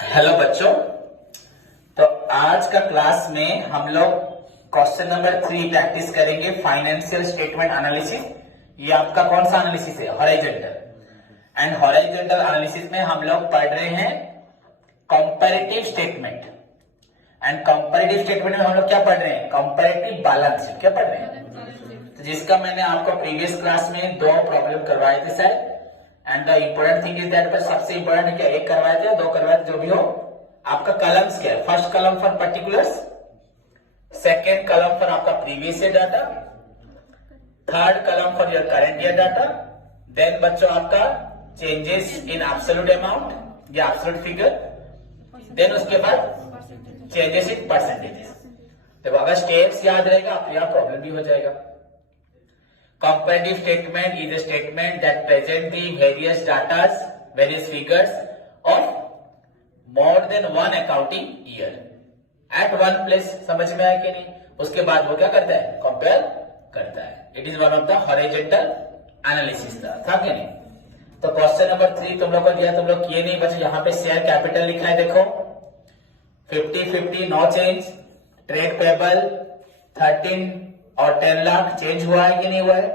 Hello बच्चों। तो आज का क्लास में हम लोग क्वेश्चन नंबर 3 प्रैक्टिस करेंगे, फाइनेंशियल स्टेटमेंट एनालिसिस। ये आपका कौन सा एनालिसिस है? हॉरिजॉन्टल। एंड हॉरिजॉन्टल एनालिसिस में हम लोग पढ़ रहे हैं comparative statement. And comparative statement में हम लोग क्या पढ़ रहे हैं? Comparative balance sheet. क्या पढ़ रहे हैं? तो जिसका मैंने आपको प्रीवियस क्लास में 2 प्रॉब्लम करवाए थे sir. And the important thing is that, सबसे इंपॉर्टेंट क्या, एक करवाए थे, 2 करवाए थे, जो भी हो। आपका कलम्स क्या है? First column for particulars, second column for आपका previous year data, third column for your current year data, then बच्चों आपका चेंजेस इन एब्सोल्यूट अमाउंट या एब्सोल्यूट फिगर, देन उसके बाद चेंजेस इन परसेंटेजेस। देखो अगर स्टेप्स याद रहेगा आपको यहाँ प्रॉब्लम भी हो जाएगा। Comparative statement is a statement that present the various figures of more than one accounting year at one place। समझ में आया कि नहीं? उसके बाद वो क्या करता है? कंपेयर करता है। It is one of the horizontal analysis था कि नहीं? तो क्वेश्चन नंबर 3 तुम लोग को दिया, तुम लोग किए नहीं बच्चे। यहाँ पे शेयर कैपिटल लिखा है, देखो 50-50 नो चेंज। ट्रेड पेबल 13 और 10 लाख चेंज हुआ है कि नहीं हुआ है?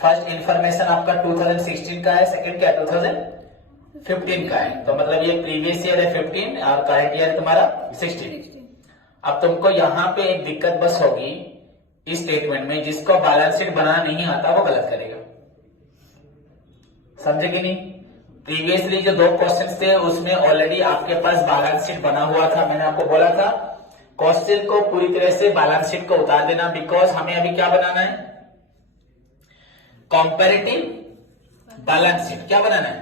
फर्स्ट इंफॉर्मेशन आपका 2016 का है, सेकंड क्या 2015 का है। तो मतलब ये प्रीवियस ईयर है 15 और करंट ईयर है तुम्हारा 16। अब तुमको यहाँ पे एक दिक्कत बस होगी इस स्टेटमेंट में, जिसको बैलेंस शीट बनाना नहीं आता वो गलत करेगा। समझे कि नहीं? प्रीवियसली जो 2 क्वेश्चन थे उसमें ऑलरेडी आपके पास बैलेंस शीट बना हुआ था। मैंने आपको बोला था क्वेश्चन को पूरी तरह से बैलेंस शीट को उतार देना, बिकॉज हमें अभी क्या बनाना है? Comparative balance sheet. क्या बनाना है?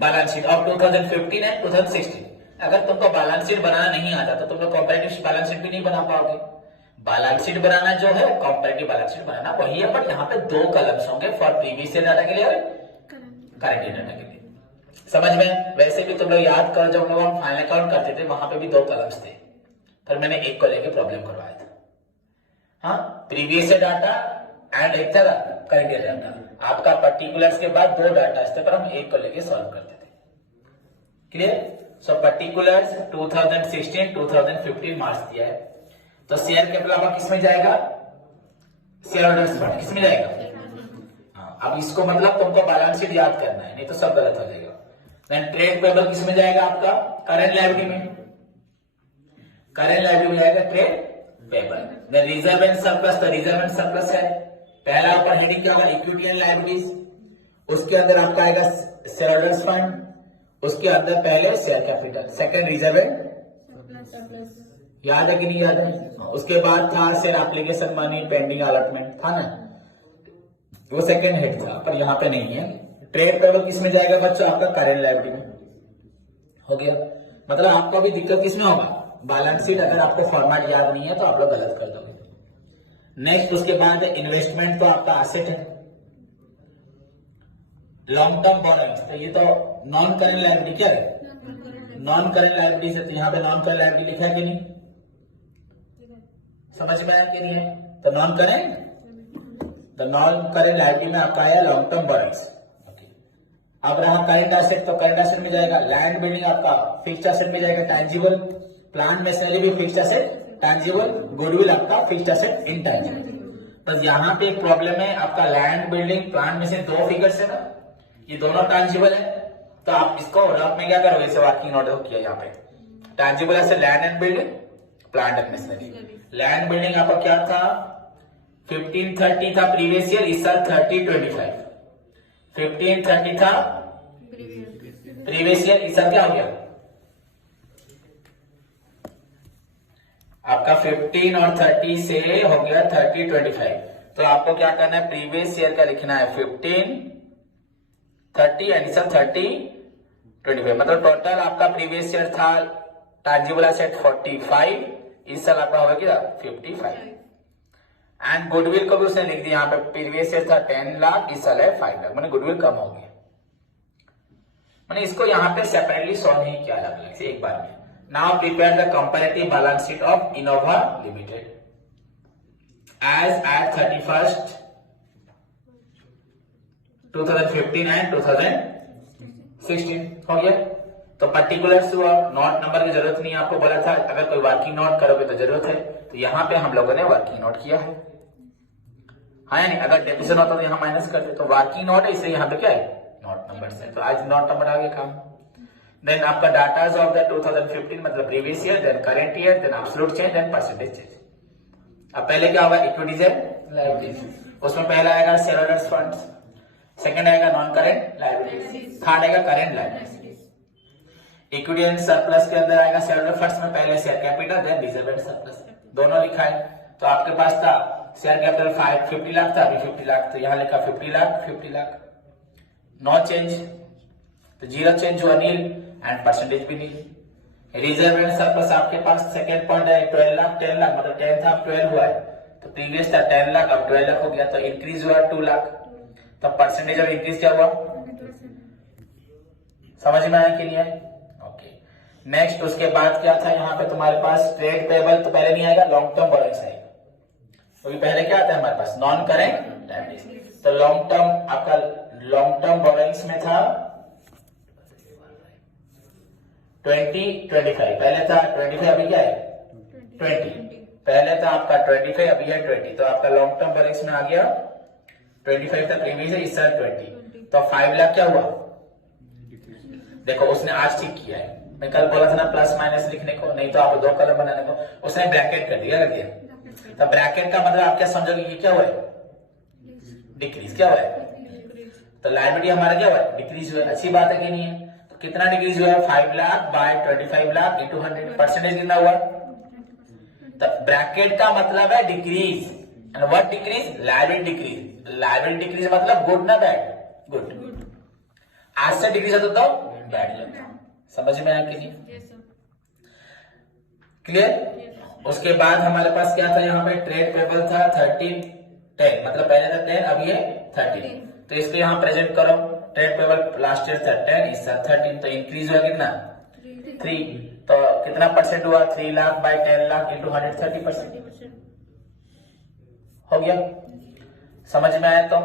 Balance sheet of 2015 and 2016। अगर तुमको बैलेंस शीट बनाना नहीं आता तो तुम लोग कंपैरेटिव बैलेंस शीट भी नहीं बना पाओगे। बैलेंस शीट बनाना जो है, कंपैरेटिव बैलेंस शीट बनाना वही है, बट यहाँ पे 2 कलम्स होंगे, फॉर प्रीवियस ईयर डाटा के लिए और करंट ईयर डाटा के लिए। समझ में? वैसे भी तुम लोग याद करो, जब लोग हम फाइनल अकाउंट करते थे वहां पे भी 2 कलम्स थे, पर मैंने एक को लेके प्रॉब्लम करवाया था। हाँ, प्रीवियस ईयर डाटा एंड एक था करंट ईयर डाटा। आपका पर्टिकुलर्स के बाद 2 डाटा थे, पर हम एक को लेके सॉल्व करते थे। क्लियर? सो पर्टिकुलर्स 2016 2015 मार्क्स दिया है। तो शेयर कैपिटल आपका किस में जाएगा? शेयर होल्डर्स फंड किस में जाएगा? हाँ, अब इसको मतलब तुमको बैलेंस शीट याद करना है, नहीं तो सब गलत हो जाएगा। देन ट्रेड पेबल किस में जाएगा? आपका करंट लायबिलिटी में। करंट लायबिलिटी में जाएगा trade payable. Then reserve and surplus, तो रिजर्व एंड सरप्लस है। पहला ऊपर हेडिंग क्या होगा? Equity and liabilities. उसके अंदर आपका आएगा शेयर होल्डर्स फंड, उसके अंदर पहले share capital, second reserve and याद है कि नहीं याद है? उसके बाद था share application money pending allotment, था ना? वो सेकंड हेड था, पर यहाँ पे नहीं है। ट्रेड पेबल किस में जाएगा बच्चों? आपका करंट लायबिलिटी में। हो गया? मतलब आपको भी दिक्कत किसमें होगा? बैलेंस शीट अगर आपको फॉर्मेट याद नहीं है तो आप लोग गलत कर दोगे। नेक्स्ट उसके बाद इन्वेस्टमेंट, तो आपका एसेट है। लॉन्ग टर्म बोरोइंग्स, तो ये तो नॉन करंट लायबिलिटी। क्या है? नॉन करंट लायबिलिटी से, तो यहाँ पे नॉन करंट लायबिलिटी लिखा है कि नहीं? समझ में आया कि नहीं है? तो नॉन करंट, तो नॉन करंट लायबिलिटी में आपका आया लॉन्ग टर्म बोरोइंग्स। अब रहा करंट एसेट, तो करंट एसेट में जाएगा लैंड बिल्डिंग, आपका फिक्स्ड एसेट में जाएगा टैंजिबल, प्लांट मशीनरी भी फिक्स्ड एसेट टैंजिबल, गुडविल आपका फिक्स्ड एसेट इनटैंजिबल। बस यहाँ पे एक प्रॉब्लम है, आपका लैंड बिल्डिंग प्लांट में से 2 फिगर्स है ना, ये दोनों टैंजिबल है। तो आप इसको रफ में क्या करोगे? इसे वर्किंग नोट किया यहाँ पे। Tangible asset land and building, plant and machinery. Land building आपका क्या था? 1530 था प्रीवियस ईयर, इस साल 3025। 1530 था प्रीवियस ईयर, इस साल क्या हो गया? आपका 15 और 30 से हो गया 3025। तो आपको क्या करना है? प्रीवियस ईयर का लिखना है 15 30 एंड इस साल 3025। मतलब टोटल आपका प्रीवियस ईयर था टैंजिबल एसेट 45, इस साल आपका होगा क्या? 55। एंड गुडविल को भी उसने लिख दिया, यहाँ पे प्रीवियस ईयर था 10 लाख, इस साल है 5 लाख, मैंने गुडविल कम हो गया। मैंने इसको यहाँ पे सेपरेटली सॉल्व नहीं किया अलग अलग से, एक बार में। Now prepare the comparative balance sheet of Innova limited as at 31st 2015 and 2016 हो गया। तो पर्टिकुलर्स हुआ, नोट नंबर की जरूरत नहीं है, आपको बोला था अगर कोई वर्किंग नोट करोगे तो जरूरत है, तो यहाँ पे हम लोगों ने वर्किंग नोट किया है। हाँ नहीं, अगर डिविजन होता तो यहाँ माइनस करते, तो वर्किंग नोट है इसलिए यहाँ पे क्या है नोट नंबर है, तो आज नोट नंबर आ गया काम। देन आपका डाटाज ऑफ द 2015 मतलब previous year, then current year, then absolute change, then percentage change. अब पहले क्या होगा, इक्विटीज एंड लायबिलिटीज, उसमें पहला आएगा शेयर होल्डर्स फंड्स, सेकंड आएगा नॉन करेंट लायबिलिटीज, थर्ड आएगा current liabilities. Equity and surplus के अंदर आएगा शेयर होल्डर फंड्स में पहले share capital, then reserve and surplus, दोनों लिखा है। तो आपके पास था शेयर कैपिटल 50 लाख था, अभी 50 लाख, तो यहाँ लिखा 50 लाख 50 लाख, नो चेंज, तो जीरो चेंज हुआ, नील, एंड परसेंटेज भी नील। रिजर्व एंड सरप्लस आपके पास सेकेंड पॉइंट है 12 लाख 10 लाख, मतलब 10 था 12 हुआ है, तो प्रीवियस था 10 लाख अब 12 लाख हो गया, तो इंक्रीज हुआ 2 लाख, तो परसेंटेज ऑफ इंक्रीज क्या हुआ, समझ में आया कि नहीं है? ओके, नेक्स्ट उसके बाद क्या था यहाँ पे तुम्हारे पास ट्रेड पेबल, तो पहले नहीं आएगा, लॉन्ग टर्म बोरोइंग्स आएगा, तो पहले क्या आता है हमारे पास नॉन करेंट लायबिलिटीज, तो लॉन्ग टर्म आपका लॉन्ग टर्म बोरोइंग्स में था 20-25, पहले था 25, अभी क्या है 20, पहले था आपका 25, अभी है 20, तो आपका लॉन्ग टर्म बोरोइंग्स में आ गया 25 था प्रीवियस है, इस साल 20, तो 5 लाख क्या हुआ, देखो उसने आज ठीक किया है, मैं कल बोला था ना प्लस माइनस लिखने को, नहीं तो आपको 2 कलम बनाने को, उसने ब्रैकेट कर दिया तो ब्रैकेट का मतलब आप क्या समझोगे कि क्या हुआ है, डिक्रीज, क्या हुआ है, तो लायबिलिटी हमारा क्या हुआ है, डिक्रीज हुआ है, अच्छी बात है कि नहीं है? तो कितना डिक्रीज हुआ है, 5 lakh by 25 lakh into 100, percentage कितना हुआ, तो ब्रैकेट का मतलब है decrease, and what decrease, liability decrease, liability decrease मतलब गुड ना बैड, गुड, आज से डिक्रीज होता तो बैड, समझ में आया कि नहीं, क्लियर? उसके बाद हमारे पास क्या था, यहाँ पे ट्रेड पेबल था 13-10, मतलब पहले था 10 अभी है 13, तो इसको यहाँ प्रेजेंट करो, ट्रेड पेबल लास्ट ईयर था 10, इस साल 13, तो इंक्रीज हुआ कितना 3, तो कितना परसेंट हुआ, 3 लाख बाय 10 लाख इंटू 130% हो गया, समझ में आया? तो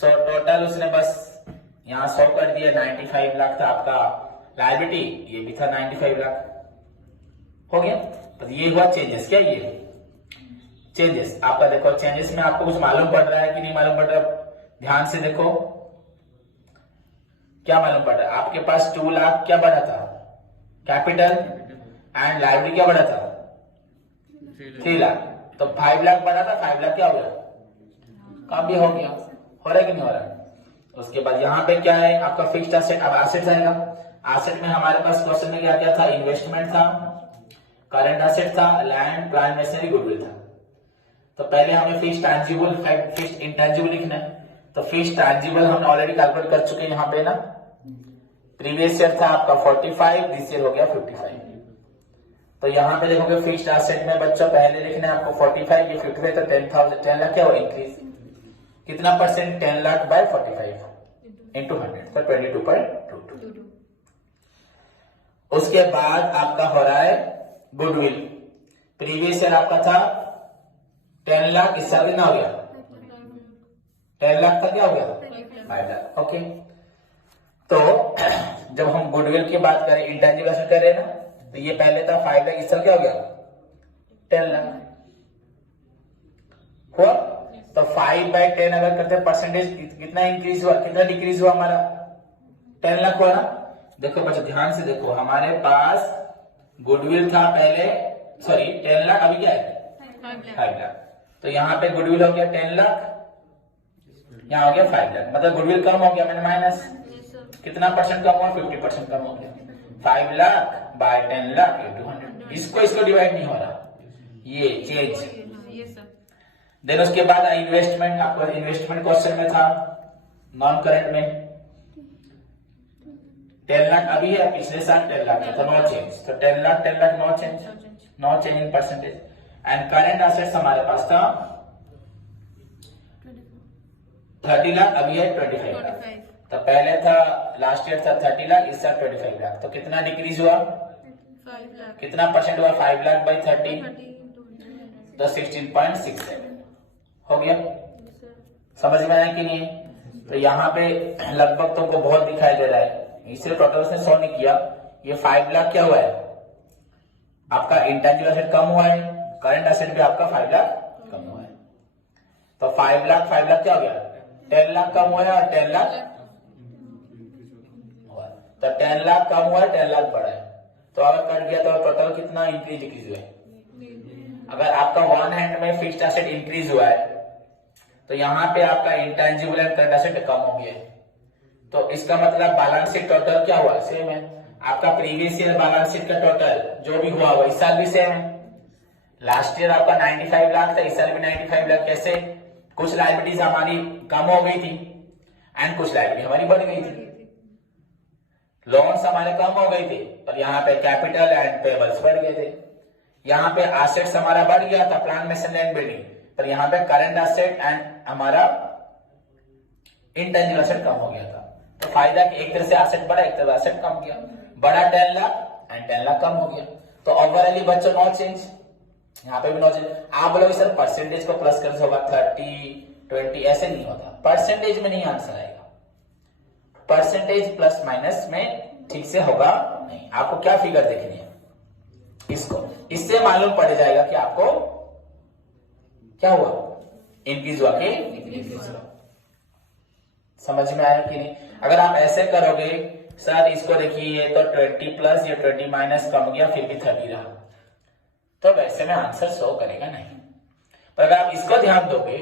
सो टोटल उसने बस यहाँ 100 कर दिया, 95 लाख था आपका लायबिलिटी, ये भी था 95 लाख, हो गया। तो ये हुआ चेंजेस, क्या ये चेंजेस आपका, देखो चेंजेस में आपको कुछ मालूम पड़ रहा है कि नहीं मालूम पड़ रहा, ध्यान से देखो क्या मालूम पड़ रहा है, आपके पास 2 लाख क्या बढ़ा था कैपिटल, एंड लायबिलिटी क्या बढ़ा था 3 लाख, तो 5 लाख बढ़ा था, 5 लाख क्या हो गया, काम भी हो गया, हो रहा है कि नहीं हो रहा है? उसके बाद यहाँ पे क्या है आपका फिक्स्ड एसेट, अब एसेट्स आएगा, एसेट में हमारे पास क्वेश्चन में क्या क्या था, इन्वेस्टमेंट था, करंट एसेट था, लैंड प्लांट मशीनरी गुडविल था, तो पहले हमें फिक्स्ड टैंजिबल फिक्स्ड इंटेंजिबल लिखना है, तो फिक्स्ड टैंजिबल हमने ऑलरेडी कैलकुलेट कर चुके हैं यहाँ पे ना, प्रीवियस ईयर था आपका 45, दिस ईयर हो गया 55, तो यहाँ पे देखोगे फिक्स्ड एसेट में बच्चों पहले लिखना है आपको 45, ये 55, तो 10 लाख क्या हुआ इंक्रीज, कितना परसेंट, 10 लाख बाय 45 इंटू 100, तो 22.22। उसके बाद आपका हो रहा है गुडविल, प्रीवियस ईयर आपका था 10 लाख, इस साल कितना हो गया 10 लाख का क्या हो गया 5 लाख, ओके। तो जब हम गुडविल की बात करें, इंटेंजिबल एसेट कर रहे हैं ना, तो ये पहले था 5 लाख, इस साल क्या हो गया 10 लाख हुआ, तो 5/10 अगर करते हैं परसेंटेज कितना इंक्रीज हुआ, कितना डिक्रीज हुआ हमारा 10 लाख हुआ ना। देखो बच्चों ध्यान से देखो, हमारे पास गुडविल था पहले, सॉरी 10 लाख, अभी क्या है 5 लाख, तो यहाँ पे गुडविल हो गया 10 लाख, यहाँ हो गया 5 लाख, मतलब गुडविल कम हो गया, मैंने माइनस कितना परसेंट कम हुआ, 50% कम हो गया, 5 लाख बाय 10 लाख इंटू 100, इसको डिवाइड नहीं हो रहा, ये चेंज। देन उसके बाद इन्वेस्टमेंट, आपको इन्वेस्टमेंट क्वेश्चन में था नॉन करंट में 10 लाख अभी है, पिछले साल 10 लाख था, तो नो चेंज, तो 10 lakh no change, no change in percentage. And current assets हमारे पास था 30 लाख, अभी है 25 लाख, तो पहले था लास्ट ईयर था 30 लाख, इस साल 25 लाख, तो कितना डिक्रीज हुआ 5 लाख, कितना परसेंट हुआ, 5 लाख बाई 30, तो 16.67 हो गया, समझ में आया कि नहीं? तो यहाँ पे लगभग तुमको बहुत दिखाई दे रहा है, इसलिए टोटल उसने 100 नहीं किया, ये 5 लाख क्या हुआ है, आपका इंटेंजिबल एसेट कम हुआ है, करंट एसेट भी आपका 5 लाख कम हुआ है। तो 5 लाख क्या हो गया, 10 लाख कम हुआ है और 10 लाख हुआ। तो 10 लाख कम हुआ है, 10 लाख बढ़ा है। तो अगर कट गया तो टोटल कितना इंक्रीज डिक्रीज हुआ है। अगर आपका वन हैंड में फिक्स्ड एसेट इंक्रीज हुआ है तो यहाँ पे आपका इंटेंजिबल एंड करंट एसेट कम हो गया है। तो इसका मतलब बैलेंस शीट टोटल क्या हुआ, सेम है। आपका प्रीवियस ईयर बैलेंस शीट का टोटल जो भी हुआ वो इस साल भी सेम है। लास्ट ईयर आपका 95 लाख था, इस साल भी 95 लाख। कैसे, कुछ लायबिलिटीज हमारी कम हो गई थी एंड कुछ लायबिलिटी हमारी बढ़ गई थी। लोन्स हमारे कम हो गए थे और यहाँ पे कैपिटल एंड पेबल्स बढ़ गए थे। यहाँ पे एसेट्स हमारा बढ़ गया था, प्लांट मशीनरी एंड बिल्डिंग, पर यहाँ पे करंट एसेट एंड हमारा इंटेंजिबल एसेट कम हो गया था। तो फायदा कि एक तरह से एसेट बढ़ा, एक तरह से एसेट कम किया। बड़ा 10 लाख एंड 10 लाख कम हो गया। तो ओवरऑली बच्चों नो चेंज, यहाँ पे भी नो चेंज। आप बोलोगे सर परसेंटेज को प्लस करने से होगा 30, 20, ऐसे नहीं होता। परसेंटेज में नहीं आंसर आएगा, परसेंटेज प्लस माइनस में ठीक से होगा नहीं। आपको क्या फिगर देखनी है, इसको, इससे मालूम पड़ जाएगा कि आपको क्या हुआ, इंक्रीज हुआ कि डिक्रीज हुआ। समझ में आया कि नहीं। अगर आप ऐसे करोगे सर इसको देखिए तो 20 प्लस या 20 माइनस कम गया फिर भी 30 रहा, तो वैसे में आंसर शो करेगा नहीं। पर अगर आप इसको ध्यान दोगे,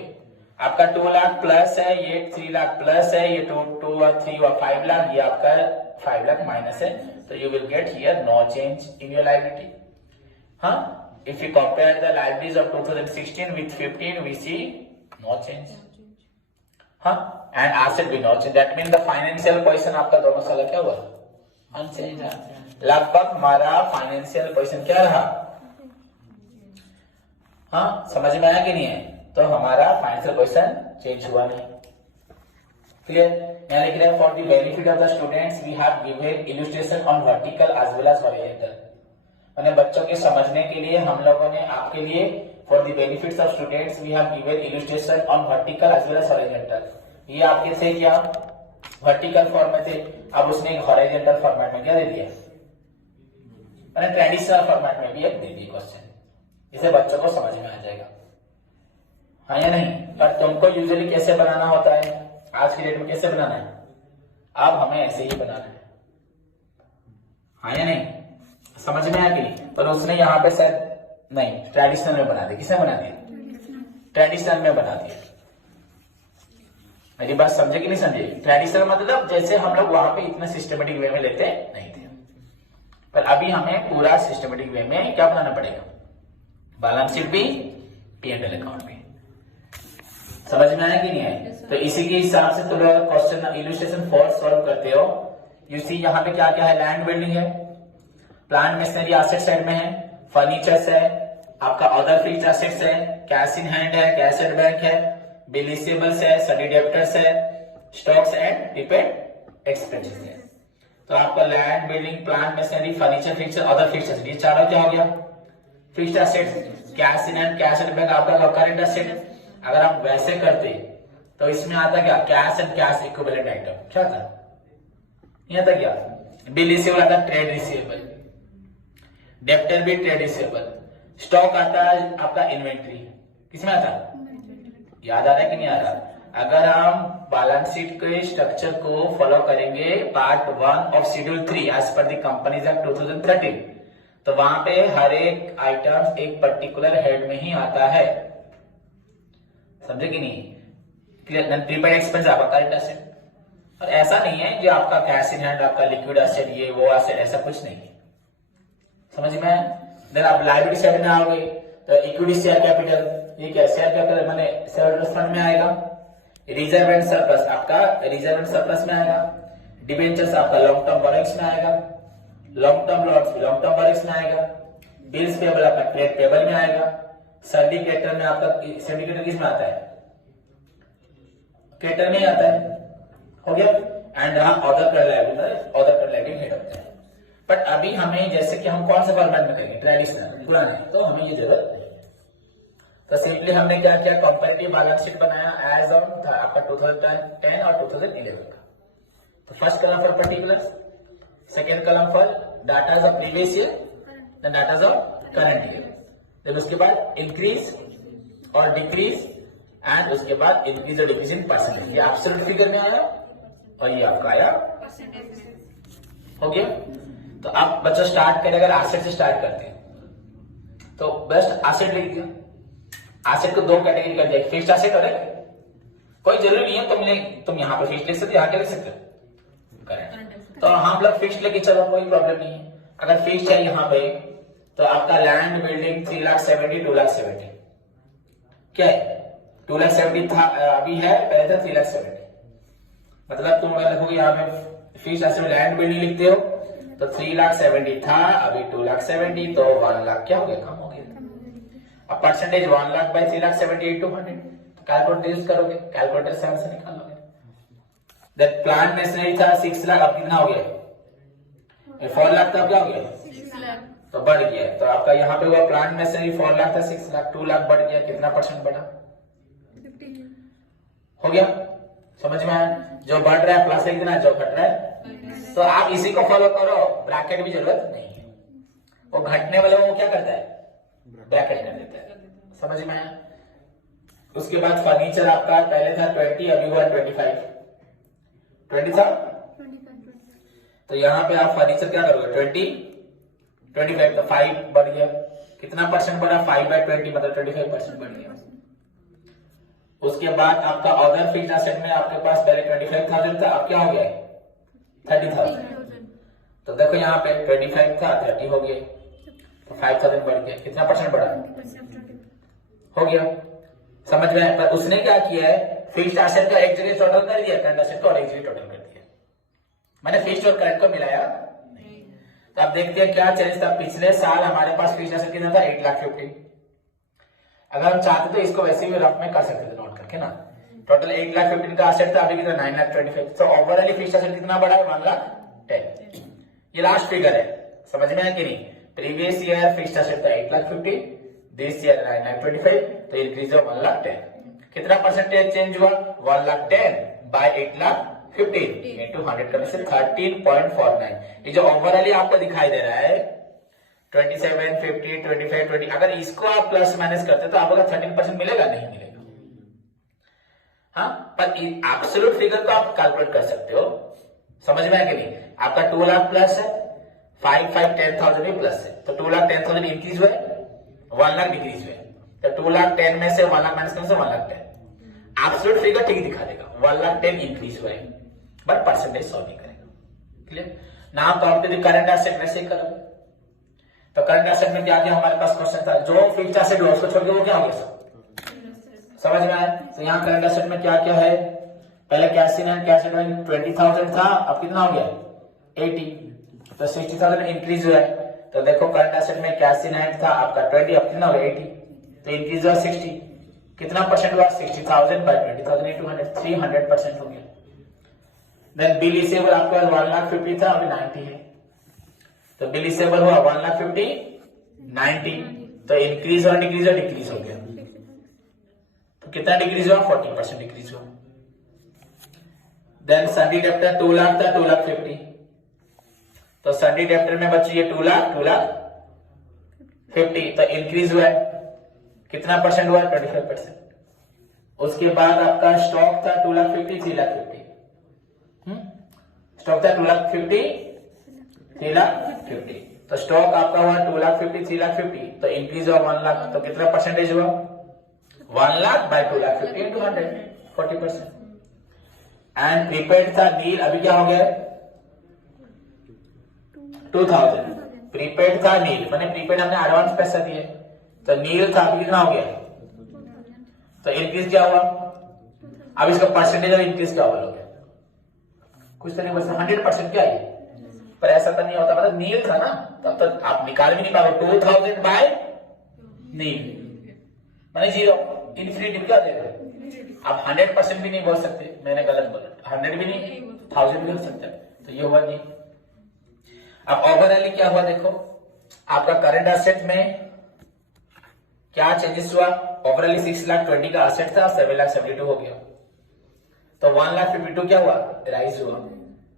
आपका 2 लाख प्लस है, ये 3 लाख प्लस है, ये 2 और 3 और 5 लाख, ये आपका 5 लाख माइनस है। तो you will get here no change in your liability. हाँ, if you compare the liabilities of 2016 with 15 we see no change. हाँ, and asset भी no change. That means the financial position आपका दोनों साल क्या हुआ, अनचेंज है। लगभग हमारा फाइनेंशियल पोजीशन क्या रहा, हाँ समझ में आया कि नहीं है। तो हमारा फाइनेंशियल पोजीशन चेंज हुआ नहीं। क्लियर। यहाँ लिख रहे हैं for the benefit of the students we have given illustration on vertical as well as horizontal. मैंने बच्चों के समझने के लिए हम लोगों ने आपके लिए for the benefits of students we have given illustration on vertical as well as horizontal. ये आपके थे क्या, वर्टिकल फॉर्म में थे, अब उसने एक हॉरिजॉन्टल फॉर्मेट में क्या दे दिया, मैंने ट्रेडिशनल फॉर्मेट में भी एक दे दिया क्वेश्चन, इसे बच्चों को समझ में आ जाएगा। हाँ या नहीं। पर तुमको यूजुअली कैसे बनाना होता है, आज की डेट में कैसे बनाना है, अब हमें ऐसे ही बनाना है। हाँ या नहीं, समझ में आ गई। पर उसने यहाँ पे शायद नहीं ट्रेडिशनल में बना दिया। किसने बना दिया, ट्रेडिशनल में बना दिया। मेरी बात समझे कि नहीं समझे। ट्रेडिशनल मतलब जैसे हम लोग वहां पे इतना सिस्टमेटिक वे में लेते नहीं थे, पर अभी हमें पूरा सिस्टमेटिक वे में क्या बनाना पड़ेगा, बैलेंस शीट भी, P&L अकाउंट भी। समझ में आया कि नहीं है। तो इसी के हिसाब से तुम लोग क्वेश्चन इलस्ट्रेशन 4 सॉल्व करते हो। यू सी यहाँ पे क्या क्या है, लैंड बिल्डिंग है, प्लांट मशीनरी एसेट साइड में है, फर्नीचर्स है, आपका अदर फिक्स्ड एसेट्स है, कैश इन हैंड है, कैश एट बैंक है, बिल रिसीवेबल्स है, स्टडी डेब्टर्स है, स्टॉक्स एंड प्रीपेड एक्सपेंसेस है। तो आपका land building plant machinery furniture fixed other fixed asset, ये चारों क्या हो गया, fixed assets. Cash in hand cash at bank आपका करंट एसेट। अगर आप वैसे करते तो इसमें आता क्या, cash and cash equivalent item, क्या था, ये आता क्या, बिल रिसीवेबल आता ट्रेड रिसीवेबल, डेप्टर भी ट्रेड रिसीवेबल, स्टॉक आता है आपका इन्वेंट्री, किसमें आता, याद आ रहा है कि नहीं आ रहा। अगर हम बैलेंस शीट के स्ट्रक्चर को फॉलो करेंगे part 1 of schedule 3 as per the companies act 2013, तो वहां पे हर एक आइटम एक पर्टिकुलर हेड में ही आता है, समझे कि नहीं। क्लियर। प्रीपेड एक्सपेंस आपका करंट एसेट, और ऐसा नहीं है जो आपका कैश इन हैंड आपका लिक्विड एसेट ये वो एसेट, ऐसा कुछ नहीं है। समझ में। देन आप लायबिलिटी साइड में आओगे तो इक्विटी शेयर कैपिटल, ये क्या शेयर कैपिटल माने शेयरहोल्डर्स फंड में आएगा। रिजर्व एंड सरप्लस आपका रिजर्व एंड सरप्लस में आएगा। डिबेंचर्स आपका लॉन्ग टर्म बोरोइंग्स में आएगा। Long term loans long term borrowings में आएगा। बिल्स पेबल आपका ट्रेड पेबल में आएगा। सिंडिकेटर में आपका सिंडिकेटर किस में आता है, क्रेडिटर में आता है, हो गया। एंड ऑर्डर कर लायबिलिटी हेड होता है। बट अभी हमें जैसे कि हम कौन सा फॉर्मेट में करेंगे, ट्रेडिशनल पुराने, तो हमें ये जरूरत नहीं। तो सिंपली हमने क्या किया, कंपैरेटिव बैलेंस शीट बनाया एज ऑन आपका 2010 और 2011 का। तो first column for particulars, second column for data of previous year, then data of current year, then उसके बाद इंक्रीज और डिक्रीज, एंड उसके बाद इंक्रीज और डिक्रीज इन परसेंटेज। ये एब्सोल्यूट फिगर में आया और ये आपका आया हो गया। तो आप बच्चों स्टार्ट करें, अगर एसेट से स्टार्ट करते हैं तो बेस्ट एसेट लिख दिया। एसेट को दो कैटेगरी कर दिया, फिक्स्ड एसेट और एक, कोई जरूरी नहीं है तुम यहाँ पे फिक्स्ड लिख सकते, यहाँ क्या लिख सकते हो करंट। तो हम लोग फिक्स्ड लेके चलो, कोई प्रॉब्लम नहीं है। अगर फिक्स्ड है यहाँ पे तो आपका लैंड बिल्डिंग 3,70,000 2,70,000 क्या है, 2,70,000 था अभी है, पहले था 3,70,000। मतलब तुम अगर देखोगे यहाँ पे फिक्स्ड एसेट लैंड बिल्डिंग लिखते हो तो 3,70,000 था, अभी 2,70,000, तो 1 लाख क्या हो गया, कम हो गया। अब परसेंटेज 1 लाख बाई 3,70,000 200, तो कैलकुलेट करोगे, कैलकुलेटर से आंसर निकालोगे। दैट प्लांट मशीनरी था 6 लाख, अब कितना हो गया, 4 लाख था, अब क्या हो गया 6 लाख, तो बढ़ गया। तो आपका यहाँ पे हुआ प्लांट मशीनरी 4 लाख था 6 लाख, 2 लाख बढ़ गया, कितना परसेंट बढ़ा, 50 हो गया। समझ में आया, जो बढ़ रहा है प्लस लिख देना, जो घट रहा है। तो आप इसी को फॉलो करो, ब्रैकेट भी जरूरत नहीं है। वो घटने वाले वो क्या करता है, ब्रैकेट कर देता है। समझ में आया। उसके बाद फर्नीचर आपका पहले था 20, अभी हुआ 25, 20 था, 25 तो यहाँ पे आप फर्नीचर क्या करोगे 20 25, तो 5 बढ़ गया। कितना परसेंट बढ़ा, 5/20 मतलब 25% बढ़ गया। उसके बाद आपका अदर फिक्स्ड एसेट में आपके पास पहले 25,000 था, अब क्या हो गया 30,000। तो देखो यहाँ पे 25 था 30 हो गया, तो 5,000 बढ़ गया, कितना परसेंट बढ़ा, हो गया। समझ में। पर उसने क्या किया है, फिक्स्ड एसेट का एक जगह टोटल कर दिया, करंट एसेट को और एक जगह टोटल कर दिया। मैंने फिक्स्ड और करंट को मिलाया। तो आप देखते हैं क्या चेंज था। पिछले साल हमारे पास फिक्स्ड एसेट कितना था, 1,50,000। अगर हम चाहते तो इसको वैसे भी रफ में कर सकते थे, नोट करके ना। टोटल 1,50,000 का एसेट था, अभी कितना 9,25,000। तो ओवरऑल फिक्स्ड एसेट कितना बढ़ा है, 1,10,000। ये लास्ट फिगर है, समझ में है कि नहीं। प्रीवियस ईयर फिक्स्ड एसेट था 1,50,000, दिस ईयर 9,25,000, तो इंक्रीज हुआ 1,10,000। कितना परसेंटेज चेंज हुआ, 1,10,000 बाय 1,50,000 इंटू 100 करने से 13.49। ये जो ओवरऑल आपको दिखाई दे रहा है 27, 50, 25, 20, अगर इसको आप प्लस माइनस करते तो आपको 13% मिलेगा, नहीं मिलेगा। हाँ, पर एब्सोल्यूट फिगर को आप कैलकुलेट कर सकते हो। समझ में है कि नहीं। आपका 2 लाख प्लस है, 10,000 भी प्लस है, तो 2,10,000 इंक्रीज हुए, 1 लाख डिक्रीज हुए। तो 2,10,000 में से 1 लाख माइनस करने से 1,10,000। एब्सोल्यूट फिगर ठीक दिखा देगा, 1,10,000 इंक्रीज हुए, बट परसेंटेज सॉल्व नहीं करेगा। क्लियर ना। कॉम्पिटिटिव करंट एसेट वैसे ही करोगे। तो करंट एसेट में क्या क्या हमारे पास क्वेश्चन था, जो फिक्स्ड एसेट हुआ उसको छोड़ के वो क्या हो गया सब, समझ में आया। तो यहाँ करंट एसेट में क्या क्या है, पहले cash in hand, cash in hand 20,000 था, अब कितना हो गया 80, तो 60,000 इंक्रीज हुआ है। तो देखो करंट एसेट में कैश इन हैंड था आपका 20, अब कितना हो गया 80, तो इंक्रीज हुआ 60। कितना परसेंट हुआ, 60,000 बाय 20,000 इंटू 100, 300% हो गया। देन बिल रिसीवेबल आपका 1,50,000 था, अभी 90 है, तो बिल रिसीवेबल हुआ 1,50,000 90, तो इंक्रीज और डिक्रीज और डिक्रीज हो गया। तो कितना डिक्रीज हुआ, 40% डिक्रीज हुआ। देन सन्डी डेप्टर 2 लाख था, 2,50,000, तो सन्डी डेप्टर में बची ये 2 लाख 2,50,000, तो इंक्रीज हुआ है। कितना परसेंट हुआ, 25%। उसके बाद आपका स्टॉक था 2,50,000 3,50,000, स्टॉक था 2,50,000 3,50,000, तो स्टॉक आपका हुआ 2,50,000 3,50,000, तो इंक्रीज हुआ 1 लाख, तो कितना परसेंटेज हुआ, 1 lakh by 2,50,000 into 100, 40%। And prepaid था नील, अभी क्या हो गया 2,000। प्रीपेड था नील, मैंने प्रीपेड हमने एडवांस पैसा दिए, तो नील था, अभी कितना हो गया, तो इंक्रीज क्या हुआ। अब इसका परसेंटेज और इंक्रीज क्या हुआ, कुछ तो नहीं, बस 100% क्या है, पर ऐसा तो नहीं होता, मतलब नील था ना, तब तक आप निकाल भी नहीं पाओगे 2,000 बाय नील मैंने 0, इन्फिनिटी क्या दे रहे। आप 100% भी नहीं बोल सकते, मैंने गलत बोला, 100 भी नहीं, 1000 भी बोल सकते, तो ये हुआ नहीं। अब ओवरऑल क्या हुआ देखो, आपका करंट एसेट में क्या चेंजेस हुआ, ओवरऑल 6,20,000 का एसेट था, 7,72,000 हो गया, तो 1,52,000 क्या हुआ, राइज हुआ।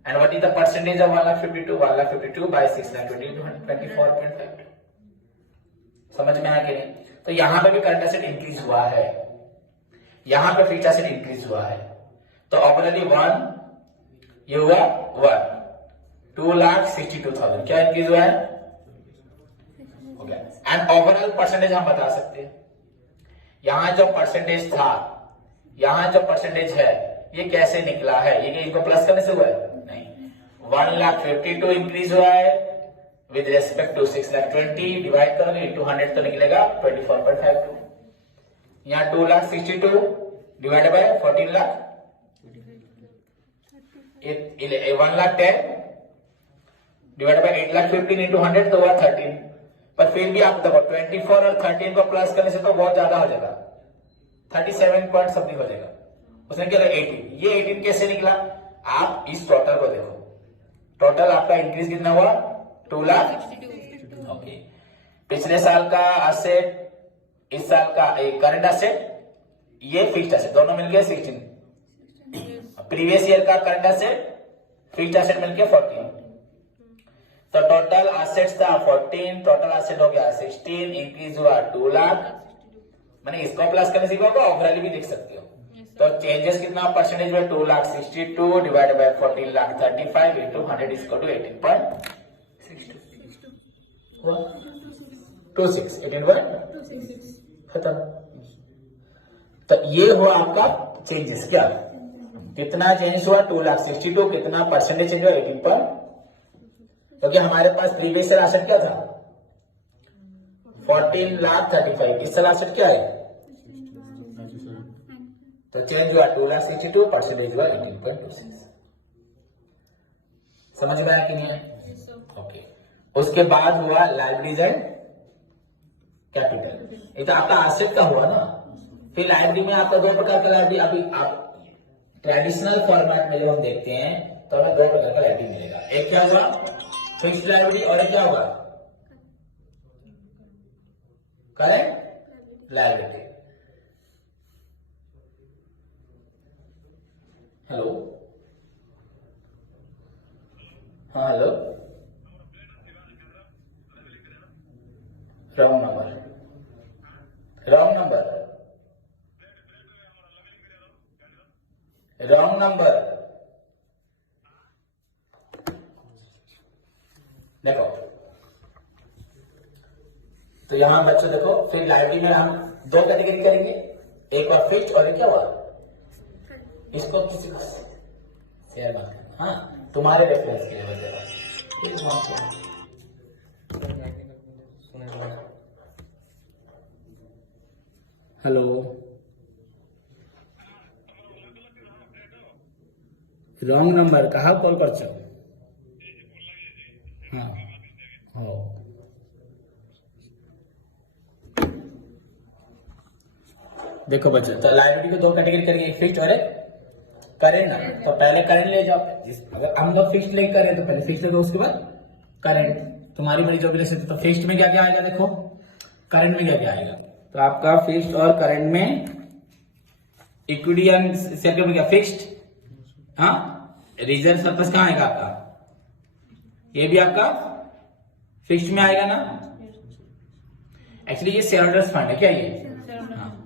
And what is the percentage of 1,52,1,52 by 6,20 24.5। समझ में आया कि नहीं? तो यहां पे भी करंट एसेट इंक्रीज हुआ है, यहां पे फिक्स्ड एसेट इंक्रीज हुआ है। तो ऑपरेटिव 1 ये हुआ 1 2,62,000 क्या इंक्रीज हुआ है, हो गया। एंड ओवरऑल परसेंटेज हम बता सकते हैं, यहां जो परसेंटेज था, यहां जो परसेंटेज है ये कैसे निकला है, ये इनको प्लस करने से हुआ है नहीं, 1,52,000 इंक्रीज हुआ है विद रेस्पेक्ट टू 6,20,000 डिवाइड करोगे इंटू 100 तो निकलेगा 24.52। यहाँ 2,62,000 divide bye 14 lakh 1,10,000 divide by 8,15,000 into 100 तो हुआ 13। पर फिर भी आप देखो 24 और 13 को प्लस करने से तो बहुत ज्यादा हो जाएगा, 37 पॉइंट समथिंग हो जाएगा। उसने क्या 18, ये 18 कैसे निकला? आप इस टोटल को देखो, टोटल आपका इंक्रीज कितना हुआ 2 लाख। ओके, पिछले साल का एसेट, इस साल का करंट एसेट, ये फिक्स्ड एसेट, दोनों मिलके 16। प्रीवियस ईयर का करंट एसेट फिक्स्ड एसेट मिलके 14। तो टोटल एसेट्स था 14, टोटल एसेट हो गया 16, इंक्रीज हुआ 2 लाख। मैंने इसको प्लस करने से ओवरऑल भी देख सकते हो। तो चेंजेस कितना परसेंटेज में 2,62,000 divide by 14,35,000 into 100 is equal to 18.62 26 18 खत्म। तो ये हुआ आपका चेंजेस, क्या कितना चेंज हुआ 2,62,000, कितना परसेंटेज चेंज हुआ 18 क्योंकि हमारे पास प्रीवियस ईयर एसेट क्या था 14,35,000, इस साल एसेट क्या है तो चेंज हुआ 2,62,000, परसेंटेज हुआ 18.26। समझ में आया कि नहीं है? ओके, उसके बाद हुआ लाइब्रेरीज एंड कैपिटल, ये तो आपका एसेट का हुआ ना। फिर लाइब्रेरी में आपका दो प्रकार का लाइब्रेरी, अभी आप ट्रेडिशनल फॉर्मेट में जब हम देखते हैं तो हमें दो प्रकार का लाइब्रेरी मिलेगा, एक क्या हुआ फिक्स्ड लाइब्रेरी और एक क्या होगा करेंट लाइब्रेरी। हेलो, हाँ hello, wrong number, wrong number, wrong number. देखो तो यहां बच्चों देखो, फिर लाइब्रेरी में हम दो कैटेगरी करेंगे, एक और फिक्स्ड और एक क्या हुआ, इसको किसी को शेयर मत करना, हाँ तुम्हारे रेफरेंस के लिए बचेगा। हेलो, रॉन्ग नंबर कहा कॉल कर छो, हाँ हो देखो बच्चों, तो लाइब्रेरी को दो कैटेगरी करेंगे, एक फिक्स्ड और एक करेंट ना। तो पहले करंट ले जाओ, अगर हम लोग फिक्स्ड लेके करें तो पहले फिक्स्ड लेके उसके बाद करंट, तुम्हारी बड़ी जो भी ले सकते। तो फिक्स्ड में क्या क्या आएगा देखो, करंट में क्या क्या आएगा, तो आपका फिक्स्ड और करंट में इक्विटी एंड शेयर में क्या फिक्स्ड, हाँ रिजर्व सरप्लस कहाँ आएगा आपका, ये भी आपका फिक्स्ड में आएगा ना। एक्चुअली ये शेयर होल्डर्स फंड है क्या,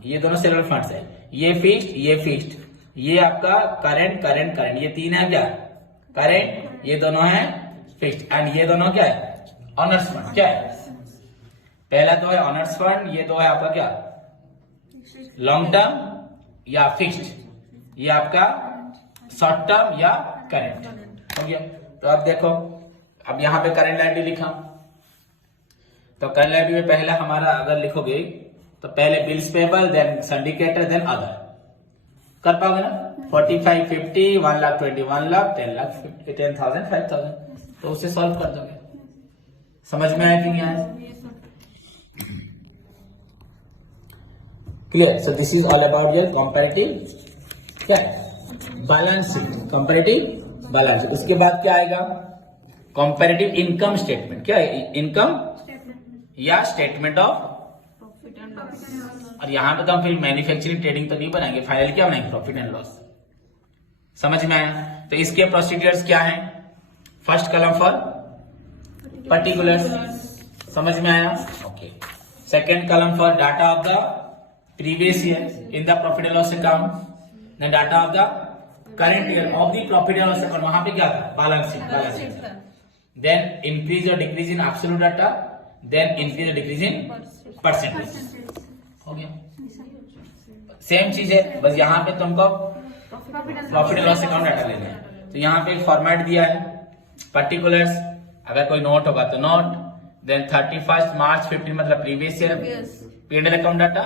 ये दोनों शेयर होल्डर फंड्स है, ये फिक्स्ड, ये आपका करंट करंट करंट, ये तीन है क्या करंट, ये दोनों है फिक्स्ड, एंड ये दोनों क्या है ऑनर्स फंड। क्या है, पहला तो है ऑनर्स फंड, ये दो है आपका क्या लॉन्ग टर्म या फिक्स्ड, ये आपका शॉर्ट टर्म या करंट हो गया। तो अब देखो, अब यहां पे करंट लायबिलिटी लिखा, तो करंट लायबिलिटी में पहला हमारा अगर लिखोगे तो पहले bills payable, then syndicator, then other, कर पाओगे ना 45, 50, 1,21,000, 10,00,000, 10,000, 5,000, तो उसे सॉल्व कर दोगे। समझ में आया कि नहीं आया, clear. So this is all about your comparative क्या है balance sheet, comparative balance sheet. उसके बाद क्या आएगा कंपैरेटिव इनकम स्टेटमेंट, क्या है इनकम या स्टेटमेंट ऑफ, और यहां पे तो हम फिर मैन्युफैक्चरिंग ट्रेडिंग तो नहीं बनाएंगे, फाइनल क्या बनाएंगे प्रॉफिट एंड लॉस। समझ में आया। तो इसके प्रोसीड्यूर्स क्या हैं? फर्स्ट कॉलम फॉर पर्टिकुलर्स, समझ में आया? Okay. Second column for data of the previous year in the profit and loss account, then data of the current year of the profit and loss account, वहां पे क्या था? Balance sheet. Then increase और decrease in absolute data, then increase और decrease in percentage. हो गया, same चीज है, बस यहाँ पे तुमको profit and loss account data लेना है। तो यहाँ पे फॉर्मेट दिया है पर्टिकुलर्स, अगर कोई नोट होगा तो नोट, देन 31 मार्च 15 मतलब previous year P&L account data,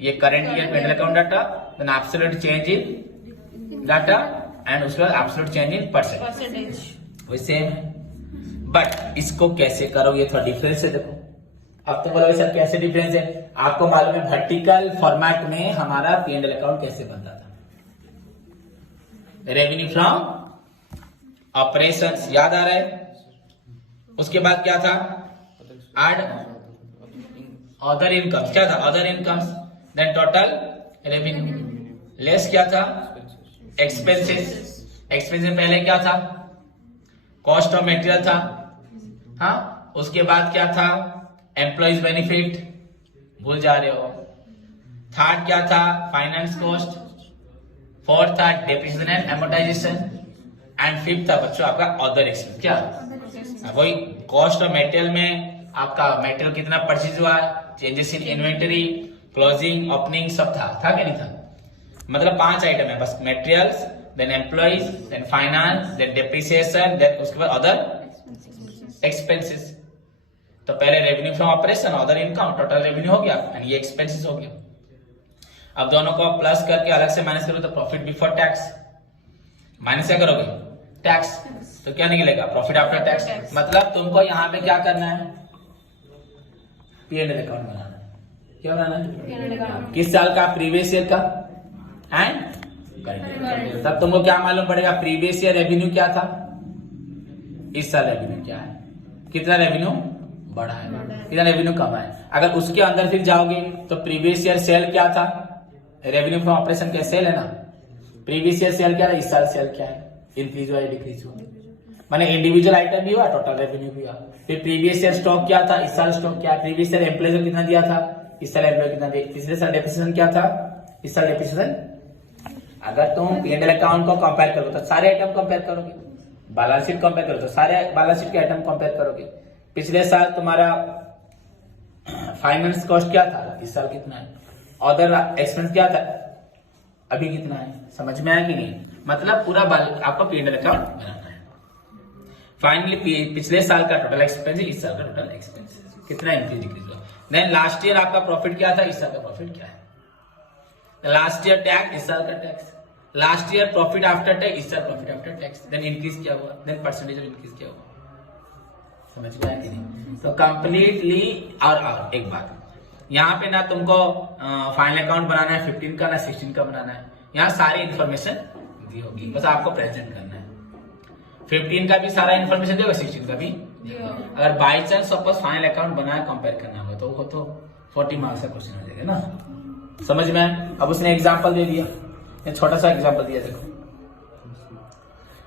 ये current year P&L account data, then absolute change in data and उसके बाद एब्सोल्यूट चेंज इन परसेंटेज, वही सेम है। बट इसको कैसे करोगे, ये थोड़ा डिफरेंस है। देखो अब तो बोलोगे सर कैसे डिफरेंस है? आपको मालूम है वर्टिकल फॉर्मेट में हमारा P&L अकाउंट कैसे बनता था? रेवेन्यू फ्रॉम ऑपरेशंस, याद आ रहा है? उसके बाद क्या था? एड अदर इनकम, क्या था? Other incomes, then total revenue less क्या था? एक्सपेंसेस। एक्सपेंसेस में पहले क्या था? कॉस्ट ऑफ मटेरियल था, हाँ। उसके बाद क्या था? एम्प्लॉइज बेनिफिट, भूल जा रहे हो। थर्ड क्या था? Finance cost. फोर्थ था depreciation and amortisation, and fifth था बच्चों आपका अदर एक्सपेंस। क्या? वही कॉस्ट ऑफ मटेरियल में आपका मटेरियल कितना परचेज हुआ, changes in inventory, closing, opening, सब था कि नहीं था? मतलब 5 आइटम है बस, materials, then employees, then finance, then depreciation, then उसके बाद अदर एक्सपेंसेस। तो पहले revenue from operation, other income, total revenue हो गया, एंड ये एक्सपेंसेस हो गया। अब दोनों को प्लस करके अलग से माइनस करो तो प्रॉफिट बिफोर टैक्स, माइनस क्या करोगे? टैक्स। तो क्या निकलेगा? Profit after tax. मतलब तुमको यहाँ पे क्या करना है? P&L अकाउंट बनाना है। क्या बनाना है? किस साल का? प्रीवियस ईयर का एंड करंट। तब तुमको क्या मालूम पड़ेगा? प्रीवियस ईयर रेवेन्यू क्या था, इस साल रेवेन्यू क्या है, कितना रेवेन्यू बढ़ा है, कितना रेवेन्यू कमा है। अगर उसके अंदर फिर जाओगे तो प्रीवियस ईयर सेल क्या था, रेवेन्यू फ्रॉम ऑपरेशन क्या सेल है ना, प्रीवियस ईयर सेल क्या है, इस साल सेल क्या है, इंक्रीज हुआ या डिक्रीज हुआ, माने इंडिविजुअल आइटम भी हुआ, टोटल रेवेन्यू भी हुआ। फिर प्रीवियस ईयर स्टॉक क्या था, इस साल स्टॉक क्या है, प्रीवियस ईयर एम्प्लॉय कितना दिया था, इस साल एम्प्लॉय कितना दिया, पिछले साल डेप्रिसिएशन क्या था, इस साल डेप्रिसिएशन। अगर तुम P&L अकाउंट को कंपेयर करो तो सारे आइटम कंपेयर करोगे, बैलेंस शीट कंपेयर करो तो सारे बैलेंस शीट के आइटम कंपेयर करोगे। पिछले साल तुम्हारा फाइनेंस कॉस्ट क्या था, इस साल कितना है, अदर एक्सपेंस क्या था, अभी कितना है। समझ में आया कि नहीं? मतलब पूरा आपको P&L अकाउंट बनाना है। फाइनली पिछले साल का टोटल एक्सपेंस, इस साल का टोटल एक्सपेंस कितना इंक्रीज डिक्रीज हुआ। देन लास्ट ईयर आपका प्रॉफिट क्या था, इस साल का प्रॉफिट क्या है, लास्ट ईयर टैक्स, इस साल का tax, last year profit after tax, इस साल profit after tax, then increase क्या हुआ, देन परसेंटेज ऑफ इंक्रीज क्या हुआ। समझ में आया कि नहीं? तो कंप्लीटली। और एक बात, यहाँ पे ना तुमको फाइनल अकाउंट बनाना है 15 का, ना 16 का बनाना है, यहाँ सारी इंफॉर्मेशन दी होगी, बस आपको प्रेजेंट करना है। 15 का भी सारा इंफॉर्मेशन देगा, 16 का भी। अगर by chance suppose final account बनाया कंपेयर करना होगा तो वो तो 40 मार्क्स का क्वेश्चन हो जाएगा ना। समझ में आया? अब उसने एग्जाम्पल दे दिया, छोटा सा एग्जाम्पल दिया, देखो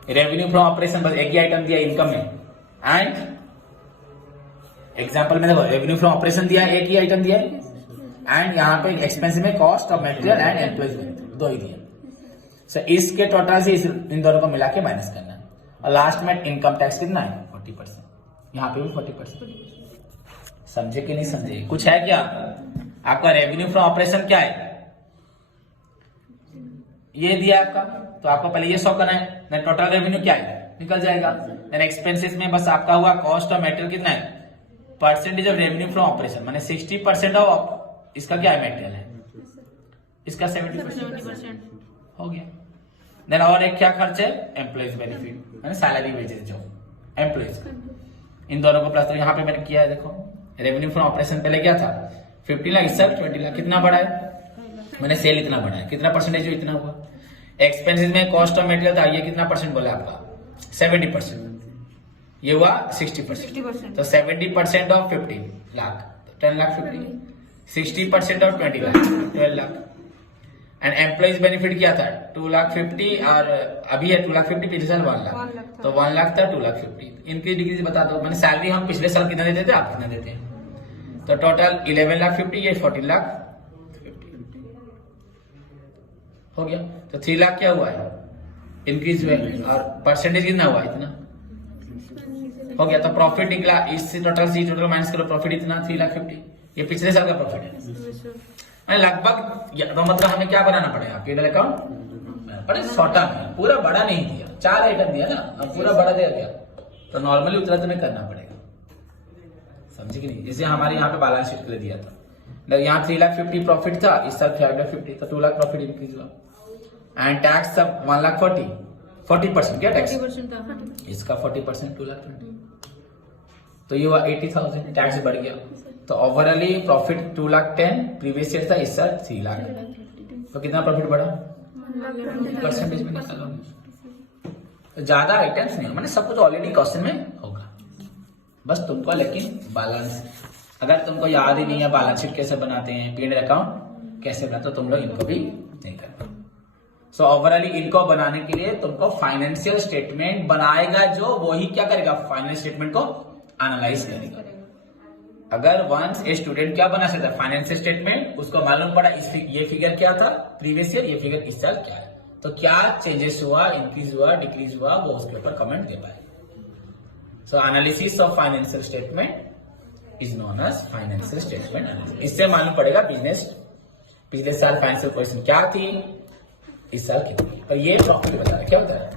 रेवेन्यू फ्रॉम ऑपरेशन, बस एक ही आइटम दिया इनकम में, एंड एग्जाम्पल में देखो रेवेन्यू फ्रॉम ऑपरेशन दिया, एक ही आइटम दिया, एंड यहाँ पे एक्सपेंस में cost of material and employees दो ही दिए। सो इसके टोटल से इन दोनों को मिला के माइनस करना है, और लास्ट में इनकम टैक्स कितना है, 40%, यहाँ पे भी 40%। समझे कि नहीं समझे? कुछ है क्या? आपका रेवेन्यू फ्रॉम ऑपरेशन क्या है, ये दिया आपका, तो आपको पहले ये 100 करना है, देन टोटल रेवेन्यू क्या है निकल जाएगा। देन एक्सपेंसेस में बस आपका हुआ कॉस्ट ऑफ मटेरियल कितना है, percentage of revenue from operation, माने 60% ऑफ इसका क्या है, मटेरियल है, इसका 70% हो गया। देन और एक क्या खर्च है, एम्प्लॉइज बेनिफिट, माने सैलरी वेजेस जो एम्प्लॉइज, इन दोनों को प्लस। तो यहाँ पे मैंने किया है, देखो रेवेन्यू फ्रॉम ऑपरेशन पहले क्या था 50 लाख, इस साल 20 लाख, कितना बढ़ा है, मैंने सेल इतना बढ़ा है, कितना परसेंटेज इतना हुआ। एक्सपेंसेस में कॉस्ट ऑफ मटेरियल था, ये कितना परसेंट बोला आपका, 70%, ये हुआ 60%, तो 70% of 50 lakh 10 lakh 50, 60% of 20 lakh 12 lakh. And employees benefit क्या था 2,50,000 और अभी है 2,50,000 पिछले साल 1,00,000 तो 1,00,000 था 2,50,000 इनकी डिग्री बता दो मैंने सैलरी हम पिछले साल कितना देते थे आप कितना देते हैं तो टोटल 11,50,000 ये 14,50,000 हो गया तो 3,00,000 क्या हुआ है इंक्रीज हुआ है और परसेंटेज कितना हुआ इतना हो गया तो प्रॉफिट निकला इससे टोटल माइनस करो प्रॉफिट इतना 3,50,000 ये पिछले साल का प्रॉफिट है लगभग तो मतलब हमें क्या बनाना पड़ेगा P&L अकाउंट बड़े छोटा नहीं पूरा बड़ा नहीं दिया 4 आइटम दिया ना अब पूरा बड़ा दिया गया तो नॉर्मली उतना तुम्हें करना पड़ेगा समझे कि नहीं जैसे हमारे यहाँ पे बैलेंस शीट के लिए दिया था यहाँ 3,50,000 प्रॉफिट था इस साल 5,50,000 तो 2,00,000 प्रॉफिट इंक्रीज हुआ एंड टैक्स सब 1,40,000 क्या टैक्स इसका 40% 2,20,000 तो ये हुआ 80,000 टैक्स बढ़ गया तो ओवरऑली प्रॉफिट 2,10,000 प्रीवियस ईयर था इस साल 3,00,000 तो कितना प्रॉफिट बढ़ा परसेंटेज में निकालोगे तो ज्यादा आइटम्स नहीं मैंने सब कुछ ऑलरेडी क्वेश्चन में होगा बस तुमको लेकिन बैलेंस अगर तुमको याद ही नहीं है बैलेंस शीट कैसे बनाते हैं P&L अकाउंट कैसे बनाते हो तुम लोग इनको भी नहीं करते सो ओवरऑली इनको बनाने के लिए तुमको फाइनेंशियल स्टेटमेंट बनाएगा जो वही क्या करेगा फाइनेंशियल स्टेटमेंट को एनालाइज करेगा अगर वंस ए स्टूडेंट क्या बना सकता है फाइनेंशियल स्टेटमेंट उसको मालूम पड़ा ये फिगर क्या था प्रीवियस ईयर ये फिगर इस साल क्या है तो क्या चेंजेस हुआ इंक्रीज हुआ डिक्रीज हुआ वो उसके ऊपर कमेंट दे पाए so analysis of financial statement is known as financial statement analysis इससे मालूम पड़ेगा बिजनेस पिछले साल फाइनेंशियल पोजीशन क्या थी इस साल कितनी और ये प्रॉफिट बता रहा है क्या बता रहा है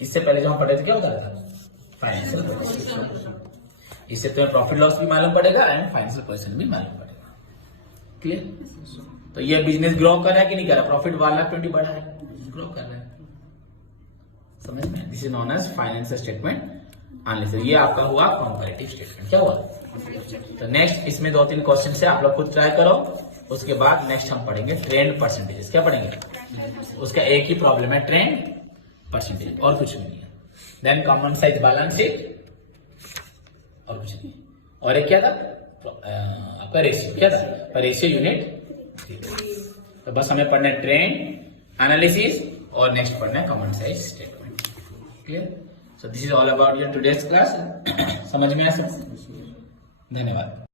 इससे पहले जो हम पढ़े थे क्या बता रहा था फाइनेंशियल पोजीशन इससे तुम्हें प्रॉफिट लॉस भी मालूम पड़ेगा एंड फाइनेंशियल पोजीशन भी मालूम पड़ेगा क्लियर तो ये बिजनेस ग्रो कर रहा है कि नहीं कर रहा प्रॉफिट 1,20,000 बढ़ा है ग्रो कर रहा है समझ में this is known as financial statement analysis ये आपका हुआ कंपैरेटिव स्टेटमेंट क्या हुआ तो नेक्स्ट इसमें 2-3 क्वेश्चन से आप लोग खुद ट्राई करो उसके बाद नेक्स्ट हम पढ़ेंगे ट्रेंड परसेंटेजेस क्या पढ़ेंगे उसका एक ही प्रॉब्लम है ट्रेंड परसेंटेज और कुछ नहीं है then common size balance sheet और कुछ नहीं और एक क्या था आपका रेशियो क्या था रेशियो यूनिट तो बस हमें पढ़ना है ट्रेंड एनालिसिस और नेक्स्ट पढ़ना है common size statement clear so this is all about your today's class समझ में आया सब धन्यवाद